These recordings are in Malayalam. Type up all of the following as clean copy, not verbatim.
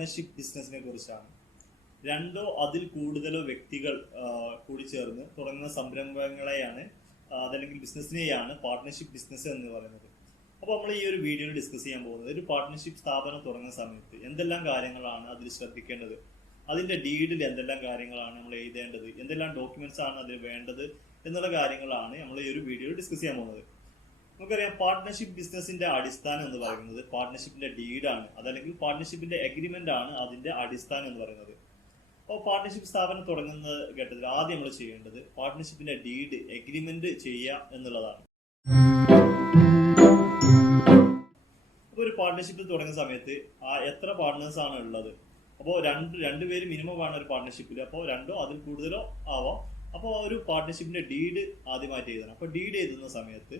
പാർട്ട്ണർഷിപ്പ് ബിസിനസിനെ കുറിച്ചാണ്. രണ്ടോ അതിൽ കൂടുതലോ വ്യക്തികൾ കൂടി ചേർന്ന് തുടങ്ങുന്ന സംരംഭങ്ങളെയാണ് അതല്ലെങ്കിൽ ബിസിനസ്സിനെയാണ് പാർട്ട്ണർഷിപ്പ് ബിസിനസ് എന്ന് പറയുന്നത്. അപ്പോൾ നമ്മൾ ഈ ഒരു വീഡിയോയിൽ ഡിസ്കസ് ചെയ്യാൻ പോകുന്നത് ഒരു പാർട്ട്ണർഷിപ്പ് സ്ഥാപനം തുടങ്ങുന്ന സമയത്ത് എന്തെല്ലാം കാര്യങ്ങളാണ് അതിൽ ശ്രദ്ധിക്കേണ്ടത്, അതിന്റെ ഡീഡിൽ എന്തെല്ലാം കാര്യങ്ങളാണ് നമ്മൾ എഴുതേണ്ടത്, എന്തെല്ലാം ഡോക്യുമെന്റ്സ് ആണ് അതിൽ വേണ്ടത് എന്നുള്ള കാര്യങ്ങളാണ് നമ്മൾ ഈ ഒരു വീഡിയോയിൽ ഡിസ്കസ് ചെയ്യാൻ പോകുന്നത്. നമുക്കറിയാം പാർട്ട്ണർഷിപ്പ് ബിസിനസിന്റെ അടിസ്ഥാനം എന്ന് പറയുന്നത് പാർട്ട്ണർഷിപ്പിന്റെ ഡീഡാണ്, അതല്ലെങ്കിൽ പാർട്ട്ണർഷിപ്പിന്റെ എഗ്രിമെന്റ് ആണ് അതിന്റെ അടിസ്ഥാനം എന്ന് പറയുന്നത്. അപ്പോൾ പാർട്ട്ണർഷിപ്പ് സ്ഥാപനം തുടങ്ങുന്ന ഘട്ടത്തിൽ ആദ്യം നമ്മൾ ചെയ്യേണ്ടത് പാർട്ട്ണർഷിപ്പിന്റെ ഡീഡ് എഗ്രിമെന്റ് ചെയ്യുക എന്നുള്ളതാണ്. അപ്പോൾ ഒരു പാർട്ട്ണർഷിപ്പിൽ തുടങ്ങുന്ന സമയത്ത് എത്ര പാർട്ട്നേഴ്സ് ആണ് ഉള്ളത്, അപ്പോൾ രണ്ടുപേര് മിനിമം ആണ് ഒരു പാർട്ട്ണർഷിപ്പിൽ, അപ്പോൾ രണ്ടോ അതിൽ കൂടുതലോ ആവാം. അപ്പോൾ ഒരു പാർട്ട്ണർഷിപ്പിന്റെ ഡീഡ് ആദ്യമായിട്ട് എഴുതണം. അപ്പോൾ ഡീഡ് എഴുതുന്ന സമയത്ത്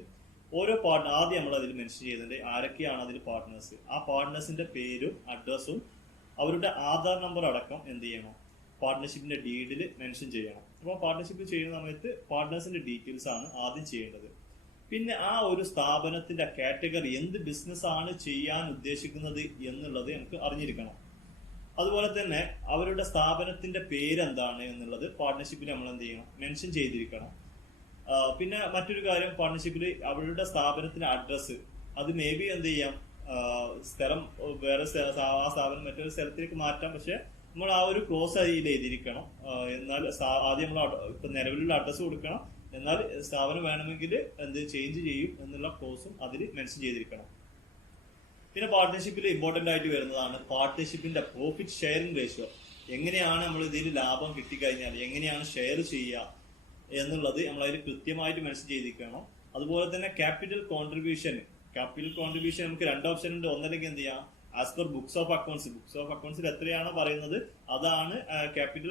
ഓരോ ആദ്യം നമ്മൾ അതിൽ മെൻഷൻ ചെയ്യുന്നുണ്ട് ആരൊക്കെയാണ് അതിൽ പാർട്ട്നേഴ്സ്, ആ പാർട്ട്നേഴ്സിന്റെ പേരും അഡ്രസ്സും അവരുടെ ആധാർ നമ്പർ അടക്കം എന്ത് ചെയ്യണം, പാർട്ട്ണർഷിപ്പിന്റെ ഡീഡിൽ മെൻഷൻ ചെയ്യണം. അപ്പോൾ പാർട്ട്ണർഷിപ്പ് ചെയ്യുന്ന സമയത്ത് പാർട്ട്നേഴ്സിന്റെ ഡീറ്റെയിൽസ് ആണ് ആദ്യം ചെയ്യേണ്ടത്. പിന്നെ ആ ഒരു സ്ഥാപനത്തിന്റെ കാറ്റഗറി, എന്ത് ബിസിനസ് ആണ് ചെയ്യാൻ ഉദ്ദേശിക്കുന്നത് എന്നുള്ളത് നമുക്ക് അറിഞ്ഞിരിക്കണം. അതുപോലെ തന്നെ അവരുടെ സ്ഥാപനത്തിന്റെ പേരെന്താണ് എന്നുള്ളത് പാർട്ട്ണർഷിപ്പിൽ നമ്മൾ എന്ത് ചെയ്യണം, മെൻഷൻ ചെയ്തിരിക്കണം. പിന്നെ മറ്റൊരു കാര്യം, പാർട്ട്ണർഷിപ്പിൽ അവരുടെ സ്ഥാപനത്തിന്റെ അഡ്രസ്സ് അത് മേ ബി എന്ത് ചെയ്യാം, സ്ഥലം വേറെ ആ സ്ഥാപനം മറ്റൊരു സ്ഥലത്തേക്ക് മാറ്റാം, പക്ഷെ നമ്മൾ ആ ഒരു ക്ലോസ് അതിൽ എഴുതിയിരിക്കണം. എന്നാൽ ആദ്യം നമ്മൾ ഇപ്പൊ നിലവിലുള്ള അഡ്രസ്സ് കൊടുക്കണം, എന്നാൽ സ്ഥാപനം വേണമെങ്കിൽ എന്ത് ചേഞ്ച് ചെയ്യും എന്നുള്ള ക്ലോസും അതിൽ മെൻഷൻ ചെയ്തിരിക്കണം. പിന്നെ പാർട്ട്ണർഷിപ്പിൽ ഇമ്പോർട്ടന്റ് ആയിട്ട് വരുന്നതാണ് പാർട്ട്ണർഷിപ്പിന്റെ പ്രോഫിറ്റ് ഷെയറിംഗ് റേഷ്യോ. എങ്ങനെയാണ് നമ്മൾ ഇതിൽ ലാഭം കിട്ടിക്കഴിഞ്ഞാൽ എങ്ങനെയാണ് ഷെയർ ചെയ്യുക എന്നുള്ളത് നമ്മൾ അതിൽ കൃത്യമായിട്ട് മെൻഷൻ ചെയ്തിരിക്കണം. അതുപോലെ തന്നെ ക്യാപിറ്റൽ കോൺട്രിബ്യൂഷൻ നമുക്ക് രണ്ട് ഓപ്ഷൻ ഉണ്ട്. ഒന്നല്ലെങ്കിൽ എന്ത് ചെയ്യാം, ആസ് പെർ ബുക്സ് ഓഫ് അക്കൗണ്ട്സിൽ എത്രയാണോ പറയുന്നത് അതാണ് ക്യാപിറ്റൽ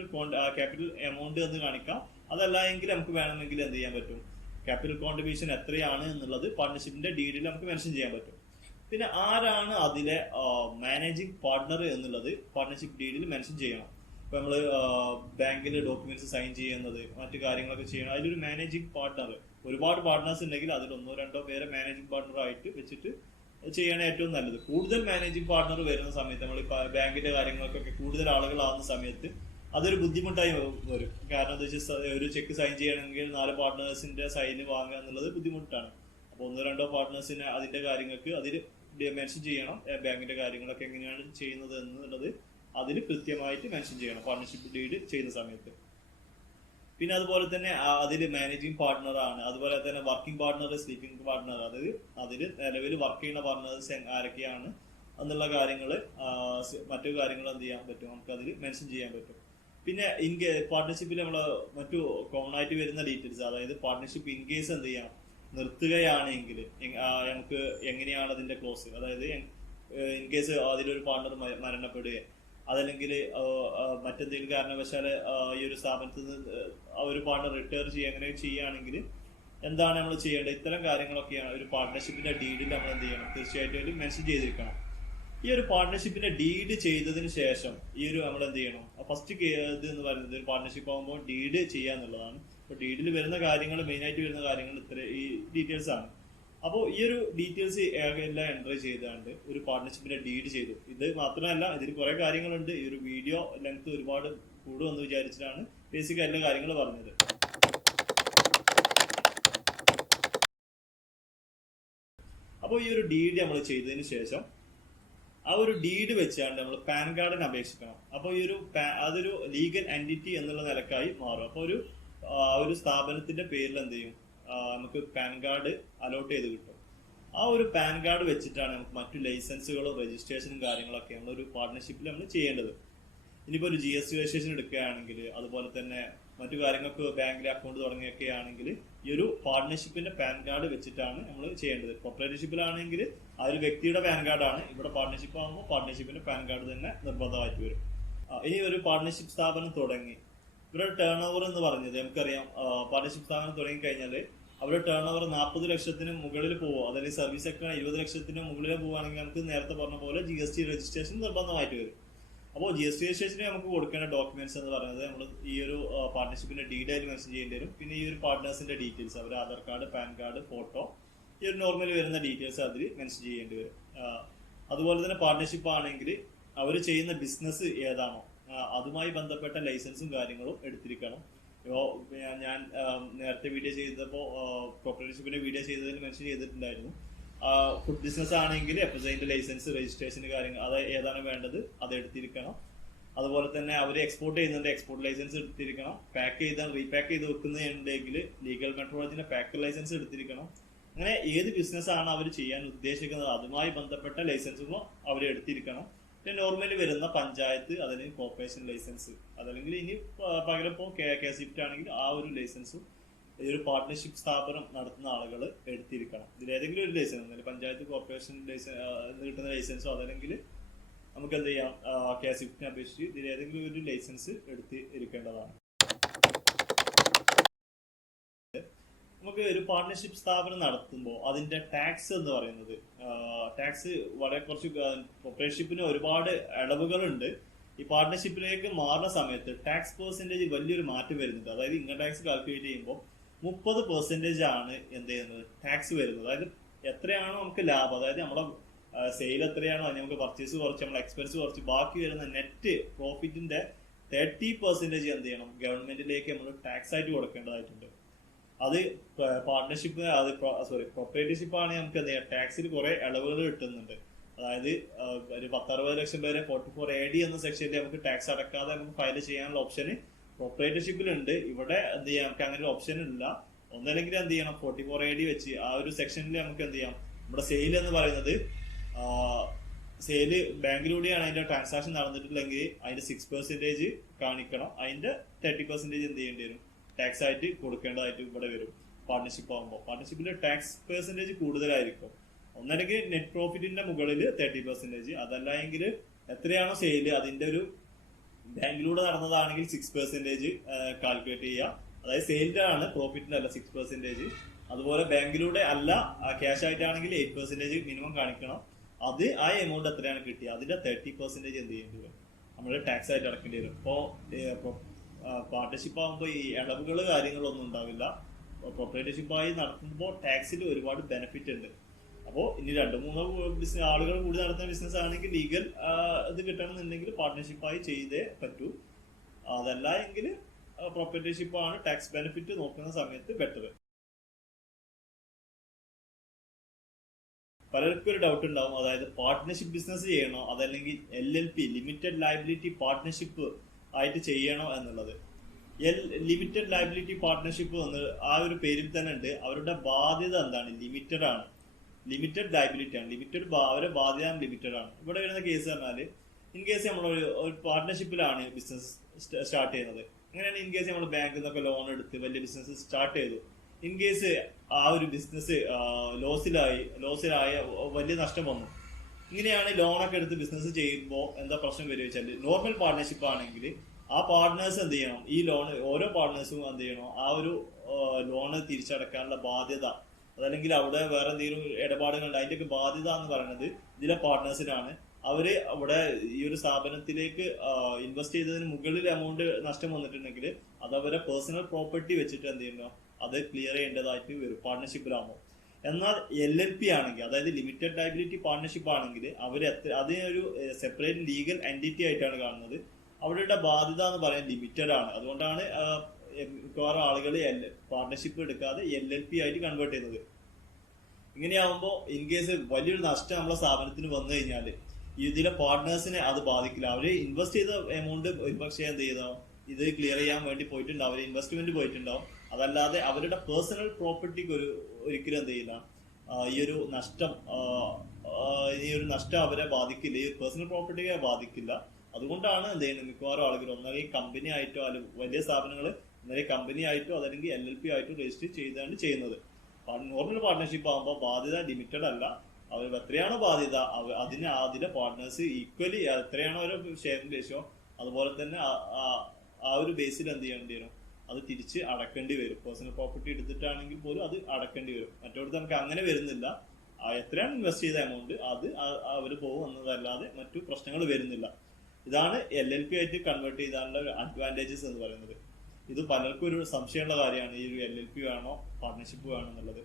എമൗണ്ട് എന്ന് കാണിക്കാം. അതല്ല എങ്കിൽ നമുക്ക് വേണമെങ്കിൽ എന്ത് ചെയ്യാൻ പറ്റും, ക്യാപിറ്റൽ കോൺട്രിബ്യൂഷൻ എത്രയാണ് എന്നുള്ളത് പാർട്ട്ണർഷിപ്പിന്റെ ഡീഡിൽ നമുക്ക് മെൻഷൻ ചെയ്യാൻ പറ്റും. പിന്നെ ആരാണ് അതിലെ മാനേജിംഗ് പാർട്ട്ണർ എന്നുള്ളത് പാർട്ട്ണർഷിപ്പ് ഡീഡിൽ മെൻഷൻ ചെയ്യണം. ഇപ്പൊ നമ്മള് ബാങ്കിൽ ഡോക്യുമെന്റ്സ് സൈൻ ചെയ്യുന്നത് മറ്റു കാര്യങ്ങളൊക്കെ ചെയ്യണം, അതിലൊരു മാനേജിംഗ് പാർട്ട്ണർ, ഒരുപാട് പാർട്ട്നേഴ്സ് ഉണ്ടെങ്കിൽ അതിൽ ഒന്നോ രണ്ടോ പേരെ മാനേജിംഗ് പാർട്ട്ണർ ആയിട്ട് വെച്ചിട്ട് ചെയ്യണ ഏറ്റവും നല്ലത്. കൂടുതൽ മാനേജിംഗ് പാർട്ട്ണർ വരുന്ന സമയത്ത് നമ്മൾ ബാങ്കിന്റെ കാര്യങ്ങൾക്കൊക്കെ കൂടുതൽ ആളുകളാവുന്ന സമയത്ത് അതൊരു ബുദ്ധിമുട്ടായി വരും. കാരണം എന്താ വെച്ചാൽ ഒരു ചെക്ക് സൈൻ ചെയ്യണമെങ്കിൽ 4 പാർട്ട്നേഴ്സിന്റെ സൈന് വാങ്ങുക എന്നുള്ളത് ബുദ്ധിമുട്ടാണ്. അപ്പോൾ 1-2 പാർട്ട്നേഴ്സിന് അതിന്റെ കാര്യങ്ങൾക്ക് അതിൽ മെൻഷൻ ചെയ്യണം, ബാങ്കിന്റെ കാര്യങ്ങളൊക്കെ എങ്ങനെയാണ് ചെയ്യുന്നത് എന്നുള്ളത് അതിൽ കൃത്യമായിട്ട് മെൻഷൻ ചെയ്യണം പാർട്ട്ണർഷിപ്പ് ഡീഡ് ചെയ്യുന്ന സമയത്ത്. പിന്നെ അതുപോലെ തന്നെ അതിൽ മാനേജിംഗ് പാർട്ട്ണർ ആണ്, അതുപോലെ തന്നെ വർക്കിംഗ് പാർട്ട്ണർ, സ്ലീപ്പിംഗ് പാർട്ട്ണർ, അതായത് അതിൽ നിലവിൽ വർക്ക് ചെയ്യുന്ന പാർട്ട്നേഴ്സ് ആരൊക്കെയാണ് എന്നുള്ള കാര്യങ്ങൾ മറ്റു കാര്യങ്ങൾ എന്ത് ചെയ്യാൻ പറ്റും, നമുക്ക് അതിൽ മെൻഷൻ ചെയ്യാൻ പറ്റും. പിന്നെ പാർട്ട്ണർഷിപ്പിൽ നമ്മൾ മറ്റു കോമൺ ആയിട്ട് വരുന്ന ഡീറ്റെയിൽസ്, അതായത് പാർട്ട്ണർഷിപ്പ് ഇൻ കേസ് എന്ത് ചെയ്യാം നിർത്തുകയാണെങ്കിൽ നമുക്ക് എങ്ങനെയാണ് അതിന്റെ ക്ലോസ്, അതായത് ഇൻ കേസ് അതിലൊരു പാർട്ട്ണർ മരണപ്പെടുകയോ അതല്ലെങ്കിൽ മറ്റെന്തെങ്കിലും കാരണവശാല് ഈ ഒരു സ്ഥാപനത്തിൽ നിന്ന് ഒരു പാർട്ട്ണർ റിട്ടയർ ചെയ്യുക അങ്ങനെ ചെയ്യുകയാണെങ്കിൽ എന്താണ് നമ്മൾ ചെയ്യേണ്ടത്, ഇത്തരം കാര്യങ്ങളൊക്കെയാണ് ഒരു പാർട്ട്ണർഷിപ്പിന്റെ ഡീഡിൽ നമ്മൾ എന്ത് ചെയ്യണം, തീർച്ചയായിട്ടും മെൻഷൻ ചെയ്തിരിക്കണം. ഈ ഒരു പാർട്ട്ണർഷിപ്പിന്റെ ഡീഡ് ചെയ്തതിന് ശേഷം ഈ ഒരു നമ്മൾ എന്ത് ചെയ്യണം, ഫസ്റ്റ് ഇത് എന്ന് പറയുന്നത് ഒരു പാർട്ട്ണർഷിപ്പ് ആകുമ്പോൾ ഡീഡ് ചെയ്യാന്നുള്ളതാണ്. അപ്പൊ ഡീഡിൽ വരുന്ന കാര്യങ്ങൾ, മെയിൻ ആയിട്ട് വരുന്ന കാര്യങ്ങൾ ഈ ഡീറ്റെയിൽസ് ആണ്. അപ്പോൾ ഈ ഒരു ഡീറ്റെയിൽസ് എല്ലാം എൻട്രി ചെയ്താണ്ട് ഒരു പാർട്ട്ണർഷിപ്പിന്റെ ഡീഡ് ചെയ്തു. ഇത് മാത്രമല്ല, ഇതിൽ കുറെ കാര്യങ്ങളുണ്ട്. ഈ ഒരു വീഡിയോ ലെങ്ത് ഒരുപാട് കൂടുമെന്ന് വിചാരിച്ചിട്ടാണ് ബേസിക് എല്ലാ കാര്യങ്ങൾ പറഞ്ഞത്. അപ്പോൾ ഈ ഒരു ഡീഡ് നമ്മൾ ചെയ്തതിന് ശേഷം ആ ഒരു ഡീഡ് വെച്ചാണ്ട് നമ്മൾ പാൻ കാർഡിന് അപേക്ഷിക്കണം. അപ്പോൾ ഈ ഒരു അതൊരു ലീഗൽ എൻറ്റിറ്റി എന്നുള്ള നിലക്കായി മാറും. അപ്പോൾ ഒരു സ്ഥാപനത്തിന്റെ പേരിൽ എന്ത് ചെയ്യും, നമുക്ക് പാൻ കാർഡ് അലോട്ട് ചെയ്ത് കിട്ടും. ആ ഒരു പാൻ കാർഡ് വെച്ചിട്ടാണ് നമുക്ക് മറ്റു ലൈസൻസുകളും രജിസ്ട്രേഷനും കാര്യങ്ങളൊക്കെ നമ്മളൊരു പാർട്ട്ണർഷിപ്പിൽ നമ്മൾ ചെയ്യേണ്ടത്. ഇനിയിപ്പോൾ ഒരു GST രജിസ്ട്രേഷൻ എടുക്കുകയാണെങ്കിൽ, അതുപോലെ തന്നെ മറ്റു കാര്യങ്ങൾക്ക് ബാങ്കിലെ അക്കൗണ്ട് തുടങ്ങിയൊക്കെ ആണെങ്കിൽ ഈ ഒരു പാർട്ട്ണർഷിപ്പിന്റെ പാൻ കാർഡ് വെച്ചിട്ടാണ് നമ്മൾ ചെയ്യേണ്ടത്. കോർപ്പറേറ്റർഷിപ്പിലാണെങ്കിൽ ആ ഒരു വ്യക്തിയുടെ പാൻ കാർഡാണ്, ഇവിടെ പാർട്ട്ണർഷിപ്പ് ആകുമ്പോൾ പാർട്ട്ണർഷിപ്പിന്റെ പാൻ കാർഡ് തന്നെ നിർബന്ധമായിട്ട് വരും. ഇനി ഒരു പാർട്ട്ണർഷിപ്പ് സ്ഥാപനം തുടങ്ങി ഇവരുടെ ടേൺ ഓവർ എന്ന് പറഞ്ഞത് നമുക്കറിയാം, പാർട്ട്ണർഷിപ്പ് സ്ഥാപനം തുടങ്ങി കഴിഞ്ഞാൽ അവരുടെ ടേൺ ഓവർ 40 ലക്ഷത്തിന് മുകളിൽ പോവുക, അതായത് സർവീസ് സെക്ടർ 20 ലക്ഷത്തിന് മുകളിൽ പോവുകയാണെങ്കിൽ നമുക്ക് നേരത്തെ പറഞ്ഞ പോലെ GST രജിസ്ട്രേഷൻ നിർബന്ധമായിട്ട് വരും. അപ്പോൾ GST രജിസ്ട്രേഷന് നമുക്ക് കൊടുക്കേണ്ട ഡോക്യുമെന്റ്സ് എന്ന് പറയുന്നത് നമ്മൾ ഈ ഒരു പാർട്ട്ണർഷിപ്പിന്റെ ഡീറ്റെയിൽ മെൻഷൻ ചെയ്യേണ്ടി വരും. പിന്നെ ഈ ഒരു പാർട്ട്നേഴ്സിന്റെ ഡീറ്റെയിൽസ്, അവർ Aadhaar card, PAN card, photo, ഈ ഒരു നോർമലി വരുന്ന ഡീറ്റെയിൽസ് അതിൽ മെൻഷൻ ചെയ്യേണ്ടി വരും. അതുപോലെ തന്നെ പാർട്ട്ണർഷിപ്പ് ആണെങ്കിൽ അവർ ചെയ്യുന്ന ബിസിനസ് ഏതാണോ അതുമായി ബന്ധപ്പെട്ട ലൈസൻസും കാര്യങ്ങളും എടുത്തിരിക്കണം. ഇപ്പോൾ ഞാൻ നേരത്തെ വീഡിയോ ചെയ്തപ്പോൾ കോർപ്പറേഷൻഷിപ്പിന്റെ വീഡിയോ ചെയ്തതിന് മെൻഷൻ ചെയ്തിട്ടുണ്ടായിരുന്നു. ഫുഡ് ബിസിനസ് ആണെങ്കിൽ FSIന്റെ ലൈസൻസ്, രജിസ്ട്രേഷന് കാര്യങ്ങൾ അത് ഏതാണ് വേണ്ടത് അത് എടുത്തിരിക്കണം. അതുപോലെ തന്നെ അവർ എക്സ്പോർട്ട് ചെയ്യുന്നുണ്ട്, എക്സ്പോർട്ട് ലൈസൻസ് എടുത്തിരിക്കണം. പാക്ക് ചെയ്താൽ റീപാക്ക് ചെയ്ത് വെക്കുന്നുണ്ടെങ്കിൽ ലീഗൽ മെട്രോളജിന്റെ പാക്കർ ലൈസൻസ് എടുത്തിരിക്കണം. അങ്ങനെ ഏത് ബിസിനസ് ആണ് അവർ ചെയ്യാൻ ഉദ്ദേശിക്കുന്നത് അതുമായി ബന്ധപ്പെട്ട ലൈസൻസുകളും അവർ എടുത്തിരിക്കണം. പിന്നെ നോർമലി വരുന്ന പഞ്ചായത്ത് അതല്ലെങ്കിൽ കോർപ്പറേഷൻ ലൈസൻസ് അതല്ലെങ്കിൽ ഇനി പകരം ഇപ്പോൾ KCPT ആണെങ്കിൽ ആ ഒരു ലൈസൻസും ഈ ഒരു പാർട്ട്ണർഷിപ്പ് സ്ഥാപനം നടത്തുന്ന ആളുകൾ എടുത്തിരിക്കണം. ഇതിലേതെങ്കിലും ഒരു ലൈസൻസ്, പഞ്ചായത്ത് കോർപ്പറേഷൻ ലൈസൻസ് കിട്ടുന്ന ലൈസൻസോ അതല്ലെങ്കിൽ നമുക്ക് എന്ത് ചെയ്യാം, KCPT അപേക്ഷിച്ച് ഇതിലേതെങ്കിലും ഒരു ലൈസൻസ് എടുത്ത് ഇരിക്കേണ്ടതാണ്. നമുക്ക് ഒരു പാർട്ട്ണർഷിപ്പ് സ്ഥാപനം നടത്തുമ്പോൾ അതിന്റെ ടാക്സ് എന്ന് പറയുന്നത്, ടാക്സ് വളരെ കുറച്ച് കോർപ്പറേഷൻഷിപ്പിന് ഒരുപാട് ഇളവുകളുണ്ട്. ഈ പാർട്ട്ണർഷിപ്പിലേക്ക് മാറുന്ന സമയത്ത് ടാക്സ് പെർസെന്റേജ് വലിയൊരു മാറ്റം വരുന്നുണ്ട്. അതായത് ഇൻകം ടാക്സ് കാൽക്കുലേറ്റ് ചെയ്യുമ്പോൾ 30% ആണ് എന്ത് ചെയ്യുന്നത്, ടാക്സ് വരുന്നത്. അതായത് എത്രയാണോ നമുക്ക് ലാഭം, അതായത് നമ്മളെ സെയിൽ എത്രയാണോ അതിന് നമുക്ക് പർച്ചേസ് കുറച്ച് നമ്മളെ എക്സ്പെൻസ് കുറച്ച് ബാക്കി വരുന്ന നെറ്റ് പ്രോഫിറ്റിന്റെ 30% എന്ത് ചെയ്യണം, ഗവൺമെന്റിലേക്ക് നമ്മൾ ടാക്സ് ആയിട്ട് കൊടുക്കേണ്ടതായിട്ടുണ്ട്. അത് പാർട്ട്ണർഷിപ്പ് കോർപ്പറേറ്റീവ്ഷിപ്പ് ആണെങ്കിൽ നമുക്ക് എന്ത് ചെയ്യാം, ടാക്സിൽ കുറെ ഇളവുകൾ കിട്ടുന്നുണ്ട്. അതായത് ഒരു 10-60 ലക്ഷം വരെ 44AD എന്ന സെക്ഷനിൽ നമുക്ക് ടാക്സ് അടക്കാതെ നമുക്ക് ഫയൽ ചെയ്യാനുള്ള ഓപ്ഷന് കോർപ്പറേറ്റർഷിപ്പിലുണ്ട്. ഇവിടെ എന്ത് ചെയ്യാം, നമുക്ക് അങ്ങനെ ഒരു ഓപ്ഷൻ ഇല്ല. ഒന്നല്ലെങ്കിൽ എന്ത് ചെയ്യണം, 44AD വെച്ച് ആ ഒരു സെക്ഷനിൽ നമുക്ക് എന്ത് ചെയ്യാം, നമ്മുടെ സെയിൽ എന്ന് പറയുന്നത് സെയില് ബാങ്കിലൂടെയാണ് അതിന്റെ ട്രാൻസാക്ഷൻ നടന്നിട്ടില്ലെങ്കിൽ അതിന്റെ 6% കാണിക്കണം. അതിന്റെ 30% എന്ത് ചെയ്യേണ്ടി വരും, ടാക്സ് ആയിട്ട് കൊടുക്കേണ്ടതായിട്ട് ഇവിടെ വരും. പാർട്ട്ണർഷിപ്പ് ആകുമ്പോൾ പാർട്ട്ണർഷിപ്പിന്റെ ടാക്സ് പെർസെന്റേജ് കൂടുതലായിരിക്കും. ഒന്നല്ലെങ്കിൽ നെറ്റ് പ്രോഫിറ്റിന്റെ മുകളിൽ 30%, അതല്ല എങ്കിൽ എത്രയാണോ സെയില് അതിന്റെ ഒരു ബാങ്കിലൂടെ നടന്നതാണെങ്കിൽ 6% കാൽക്കുലേറ്റ് ചെയ്യുക. അതായത് സെയിലിന്റെ ആണ്, പ്രോഫിറ്റിന്റെ അല്ല 6%. അതുപോലെ ബാങ്കിലൂടെ അല്ല ക്യാഷ് ആയിട്ടാണെങ്കിൽ 8% മിനിമം കാണിക്കണം. അത് ആ എമൗണ്ട് എത്രയാണ് കിട്ടിയത് അതിന്റെ 30% എന്ത് ചെയ്യേണ്ടി വരും, നമ്മൾ ടാക്സ് ആയിട്ട് അടക്കേണ്ടി വരും. ഇപ്പോൾ പാർട്ട്ണർഷിപ്പ് ആകുമ്പോൾ ഈ ഇളവുകൾ കാര്യങ്ങളൊന്നും ഉണ്ടാവില്ല. കോർപ്പറേറ്റർഷിപ്പായി നടത്തുമ്പോൾ ടാക്സിൽ ഒരുപാട് ബെനിഫിറ്റ് ഉണ്ട്. അപ്പോൾ ഇനി 2-3 ആളുകൾ കൂടി നടത്തുന്ന ബിസിനസ് ആണെങ്കിൽ ലീഗൽ ഇത് കിട്ടണമെന്നുണ്ടെങ്കിൽ പാർട്ട്ണർഷിപ്പായി ചെയ്തേ പറ്റൂ. അതല്ല എങ്കിൽ പ്രൊപ്പറേറ്റർഷിപ്പാണ് ടാക്സ് ബെനിഫിറ്റ് നോക്കുന്ന സമയത്ത് ബെറ്റർ. പലർക്കും ഒരു ഡൗട്ട് ഉണ്ടാവും, അതായത് പാർട്ട്ണർഷിപ്പ് ബിസിനസ് ചെയ്യണോ അതല്ലെങ്കിൽ LLP ലിമിറ്റഡ് ലയബിലിറ്റി പാർട്ട്ണർഷിപ്പ് ആയിട്ട് ചെയ്യണോ എന്നുള്ളത്. ലിമിറ്റഡ് ലയബിലിറ്റി പാർട്ട്ണർഷിപ്പ് എന്ന് ആ ഒരു പേരിൽ തന്നെ ഉണ്ട്. അവരുടെ ബാധ്യത എന്താണ്, ലിമിറ്റഡ് ആണ്, ലിമിറ്റഡ് ലയബിലിറ്റി ആണ്, അവരുടെ ബാധ്യത ലിമിറ്റഡ് ആണ്. ഇവിടെ വരുന്ന കേസ് പറഞ്ഞാല് ഇൻ കേസ് നമ്മൾ ഒരു പാർട്ട്ണർഷിപ്പിലാണ് ബിസിനസ് സ്റ്റാർട്ട് ചെയ്യുന്നത്. അങ്ങനെയാണ് ഇൻ കേസ് നമ്മൾ ബാങ്കിൽ നിന്നൊക്കെ ലോൺ എടുത്ത് വലിയ ബിസിനസ് സ്റ്റാർട്ട് ചെയ്തു. ഇൻ കേസ് ആ ഒരു ബിസിനസ് ലോസിലായ വലിയ നഷ്ടം വന്നു. ഇങ്ങനെയാണ് ലോണൊക്കെ എടുത്ത് ബിസിനസ് ചെയ്യുമ്പോൾ എന്താ പ്രശ്നം വരിക വെച്ചാൽ, നോർമൽ പാർട്ട്ണർഷിപ്പ് ആണെങ്കിൽ ആ പാർട്ട്നേഴ്സ് എന്ത് ചെയ്യണം, ഈ ലോൺ ഓരോ പാർട്ട്നേഴ്സും എന്ത് ചെയ്യണം, ആ ഒരു ലോണ് തിരിച്ചടക്കാനുള്ള ബാധ്യത അതല്ലെങ്കിൽ അവിടെ വേറെ എന്തെങ്കിലും ഇടപാടുകളുണ്ട് അതിന്റെയൊക്കെ ബാധ്യത എന്ന് പറയുന്നത് ഇതിലെ പാർട്ട്നേഴ്സിനാണ്. അവര് അവിടെ ഈ ഒരു സ്ഥാപനത്തിലേക്ക് ഇൻവെസ്റ്റ് ചെയ്തതിന് മുകളിൽ എമൗണ്ട് നഷ്ടം വന്നിട്ടുണ്ടെങ്കിൽ അത് അവരെ പേഴ്സണൽ പ്രോപ്പർട്ടി വെച്ചിട്ട് എന്ത് ചെയ്യുന്നു, അത് ക്ലിയർ ചെയ്യേണ്ടതായിട്ട് വരും പാർട്ട്ണർഷിപ്പിലാകുമ്പോൾ. എന്നാൽ LLP ആണെങ്കിൽ, അതായത് ലിമിറ്റഡ് ലയബിലിറ്റി പാർട്ട്ണർഷിപ്പ് ആണെങ്കിൽ അവർ അതിനൊരു സെപ്പറേറ്റ് ലീഗൽ എൻറ്റിറ്റി ആയിട്ടാണ് കാണുന്നത്. അവരുടെ ബാധ്യത എന്ന് പറയാൻ ലിമിറ്റഡ് ആണ്. അതുകൊണ്ടാണ് മിക്കവാറും ആളുകൾ പാർട്ട്ണർഷിപ്പ് എടുക്കാതെ LLP ആയിട്ട് കൺവേർട്ട് ചെയ്യുന്നത്. ഇങ്ങനെയാവുമ്പോൾ ഇൻ കേസ് വലിയൊരു നഷ്ടം നമ്മളെ സ്ഥാപനത്തിന് വന്നു കഴിഞ്ഞാൽ ഇതിലെ പാർട്ട്നേഴ്സിനെ അത് ബാധിക്കില്ല. അവര് ഇൻവെസ്റ്റ് ചെയ്ത എമൗണ്ട് ഒരുപക്ഷെ എന്ത് ചെയ്താവും, ഇത് ക്ലിയർ ചെയ്യാൻ വേണ്ടി പോയിട്ടുണ്ടാവും, അവർ ഇൻവെസ്റ്റ്മെന്റ് പോയിട്ടുണ്ടാവും. അതല്ലാതെ അവരുടെ പേഴ്സണൽ പ്രോപ്പർട്ടിക്ക് ഒരിക്കലും എന്ത് ചെയ്യില്ല, ഈ ഒരു നഷ്ടം അവരെ ബാധിക്കില്ല, ഈ പേഴ്സണൽ പ്രോപ്പർട്ടിയെ ബാധിക്കില്ല. അതുകൊണ്ടാണ് എന്ത് ചെയ്യുന്നത്, മിക്കവാറും ആളുകൾ ഒന്നല്ലെങ്കിൽ കമ്പനി ആയിട്ടോ അല്ലെങ്കിൽ വലിയ സ്ഥാപനങ്ങൾ ഒന്നല്ലെങ്കിൽ കമ്പനി ആയിട്ടോ അതല്ലെങ്കിൽ LLP ആയിട്ടോ രജിസ്റ്റർ ചെയ്താണ് ചെയ്യുന്നത്. നോർമൽ പാർട്ട്ണർഷിപ്പ് ആകുമ്പോൾ ബാധ്യത ലിമിറ്റഡ് അല്ല. അവർ എത്രയാണോ ബാധ്യത അതിലെ പാർട്ട്നേഴ്സ് ഈക്വലി എത്രയാണോ ഒരു ഷെയറിന്റെ റേഷ്യോ അതുപോലെ തന്നെ ആ ഒരു ബേസിൽ എന്ത് ചെയ്യേണ്ടി വരും, അത് തിരിച്ച് അടക്കേണ്ടി വരും. പേഴ്സണൽ പ്രോപ്പർട്ടി എടുത്തിട്ടാണെങ്കിൽ പോലും അത് അടക്കേണ്ടി വരും. മറ്റോടത്ത് നമുക്ക് അങ്ങനെ വരുന്നില്ല. എത്രയാണ് ഇൻവെസ്റ്റ് ചെയ്ത എമൗണ്ട് അത് അവർ പോകും എന്നതല്ലാതെ മറ്റു പ്രശ്നങ്ങൾ വരുന്നില്ല. ഇതാണ് LLP ആയിട്ട് കൺവേർട്ട് ചെയ്താലുള്ള ഒരു അഡ്വാൻറ്റേജസ് എന്ന് പറയുന്നത്. ഇത് പലർക്കും ഒരു സംശയമുള്ള കാര്യമാണ്, ഈ ഒരു LLP വേണോ പാർട്ട്ണർഷിപ്പ് വേണോ എന്നുള്ളത്.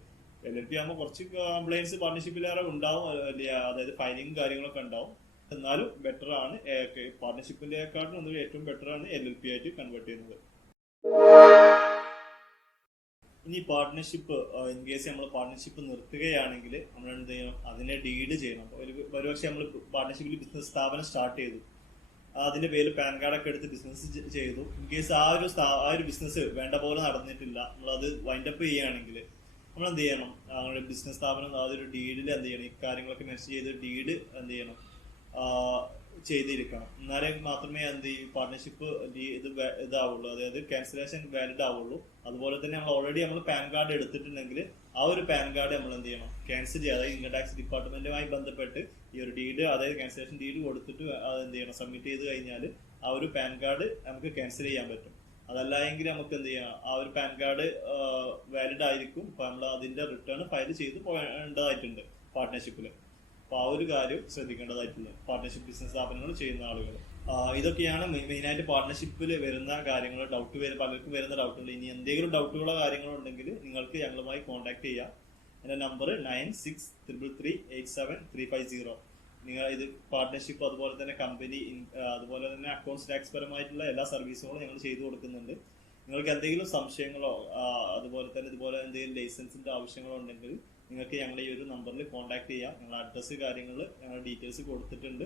LLP ആകുമ്പോൾ കുറച്ച് കംപ്ലൈൻസ് പാർട്ട്ണർഷിപ്പിലേറെ ഉണ്ടാവും, അതായത് ഫൈലിംഗ് കാര്യങ്ങളൊക്കെ ഉണ്ടാവും. എന്നാലും ബെറ്റർ ആണ് പാർട്ണർഷിപ്പിന്റെക്കാട്ടും ഒന്നും ഏറ്റവും ബെറ്റർ ആണ് LLP ആയിട്ട് കൺവേർട്ട് ചെയ്യുന്നത്. ഇനി പാർട്ട്ണർഷിപ്പ് ഇൻ കേസ് നമ്മൾ പാർട്ട്ണർഷിപ്പ് നിർത്തുകയാണെങ്കിൽ നമ്മൾ എന്ത് ചെയ്യണം, അതിനെ ഡീഡ് ചെയ്യണം. ഒരുപക്ഷെ നമ്മൾ പാർട്ട്ണർഷിപ്പിൽ ബിസിനസ് സ്ഥാപനം സ്റ്റാർട്ട് ചെയ്തു, അതിന്റെ പേരിൽ പാൻ കാർഡൊക്കെ എടുത്ത് ബിസിനസ് ചെയ്തു. ഇൻ കേസ് ആ ഒരു ബിസിനസ് വേണ്ട പോലെ നടന്നിട്ടില്ല, നമ്മളത് വൈൻഡപ്പ് ചെയ്യുകയാണെങ്കിൽ നമ്മൾ എന്ത് ചെയ്യണം, ബിസിനസ് സ്ഥാപനം അതൊരു ഡീഡിൽ എന്ത് ചെയ്യണം, ഇക്കാര്യങ്ങളൊക്കെ മെൻഷൻ ചെയ്ത് ഡീഡ് എന്ത് ചെയ്യണം, ചെയ്തിരിക്കണം. എന്നാലേ മാത്രമേ എന്ത് ഈ പാർട്ട്ണർഷിപ്പ് ഇതാവുള്ളൂ, അതായത് ക്യാൻസലേഷൻ വാലിഡ് ആവുള്ളൂ. അതുപോലെ തന്നെ നമ്മൾ പാൻ കാർഡ് എടുത്തിട്ടുണ്ടെങ്കിൽ ആ ഒരു പാൻ കാർഡ് നമ്മൾ എന്ത് ചെയ്യണം, ക്യാൻസൽ ചെയ്യുക. അതായത് ഇൻകം ടാക്സ് ഡിപ്പാർട്ട്മെന്റുമായി ബന്ധപ്പെട്ട് ഈ ഒരു ഡീഡ്, അതായത് ക്യാൻസലേഷൻ ഡീഡ് കൊടുത്തിട്ട് അത് എന്ത് ചെയ്യണം, സബ്മിറ്റ് ചെയ്ത് കഴിഞ്ഞാൽ ആ ഒരു പാൻ കാർഡ് നമുക്ക് ക്യാൻസൽ ചെയ്യാൻ പറ്റും. അതല്ല എങ്കിൽ നമുക്ക് എന്ത് ചെയ്യാം, ആ ഒരു പാൻ കാർഡ് വാലിഡ് ആയിരിക്കും, അപ്പൊ നമ്മൾ അതിന്റെ റിട്ടേൺ ഫയൽ ചെയ്ത് പോകേണ്ടതായിട്ടുണ്ട് പാർട്ട്ണർഷിപ്പിൽ. അപ്പൊ ആ ഒരു കാര്യം ശ്രദ്ധിക്കേണ്ടതായിട്ടുള്ളത് പാർട്ട്ണർഷിപ്പ് ബിസിനസ് സ്ഥാപനങ്ങൾ ചെയ്യുന്ന ആളുകൾ. ഇതൊക്കെയാണ് മെയിനായിട്ട് പാർട്ട്ണർഷിപ്പിൽ വരുന്ന കാര്യങ്ങൾ. പലർക്കും വരുന്ന ഡൗട്ടുകൾ. ഇനി എന്തെങ്കിലും ഡൗട്ടുകളോ കാര്യങ്ങളോ ഉണ്ടെങ്കിൽ നിങ്ങൾക്ക് ഞങ്ങളുമായി കോൺടാക്ട് ചെയ്യാം. എൻ്റെ നമ്പർ 9633387350. നിങ്ങൾ ഇത് പാർട്ട്ണർഷിപ്പ്, അതുപോലെ തന്നെ കമ്പനി, അതുപോലെ തന്നെ അക്കൗണ്ട്സ് ടാക്സ് പരമായിട്ടുള്ള എല്ലാ സർവീസുകളും ഞങ്ങൾ ചെയ്തു കൊടുക്കുന്നുണ്ട്. നിങ്ങൾക്ക് എന്തെങ്കിലും സംശയങ്ങളോ അതുപോലെ തന്നെ ഇതുപോലെ എന്തെങ്കിലും ലൈസൻസിന്റെ ആവശ്യങ്ങളോ ഉണ്ടെങ്കിൽ നിങ്ങൾക്ക് ഞങ്ങളുടെ ഈ ഒരു നമ്പറിൽ കോൺടാക്ട് ചെയ്യാം. ഞങ്ങളുടെ അഡ്രസ്സ് കാര്യങ്ങൾ ഞങ്ങളുടെ ഡീറ്റെയിൽസ് കൊടുത്തിട്ടുണ്ട്.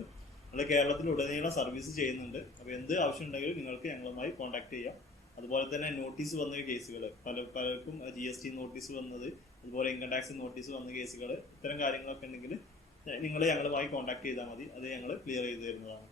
നമ്മൾ കേരളത്തിൽ ഉടനീളം സർവീസ് ചെയ്യുന്നുണ്ട്. അപ്പോൾ എന്ത് ആവശ്യം ഉണ്ടെങ്കിലും നിങ്ങൾക്ക് ഞങ്ങളുമായി കോൺടാക്ട് ചെയ്യാം. അതുപോലെ തന്നെ നോട്ടീസ് വന്ന കേസുകൾ, പലർക്കും GST നോട്ടീസ് വന്നത്, അതുപോലെ ഇൻകം ടാക്സ് നോട്ടീസ് വന്ന കേസുകൾ, ഇത്തരം കാര്യങ്ങളൊക്കെ ഉണ്ടെങ്കിൽ നിങ്ങൾ ഞങ്ങളുമായി കോൺടാക്ട് ചെയ്താൽ മതി. അത് ഞങ്ങൾ ക്ലിയർ ചെയ്ത് തരുന്നതാണ്.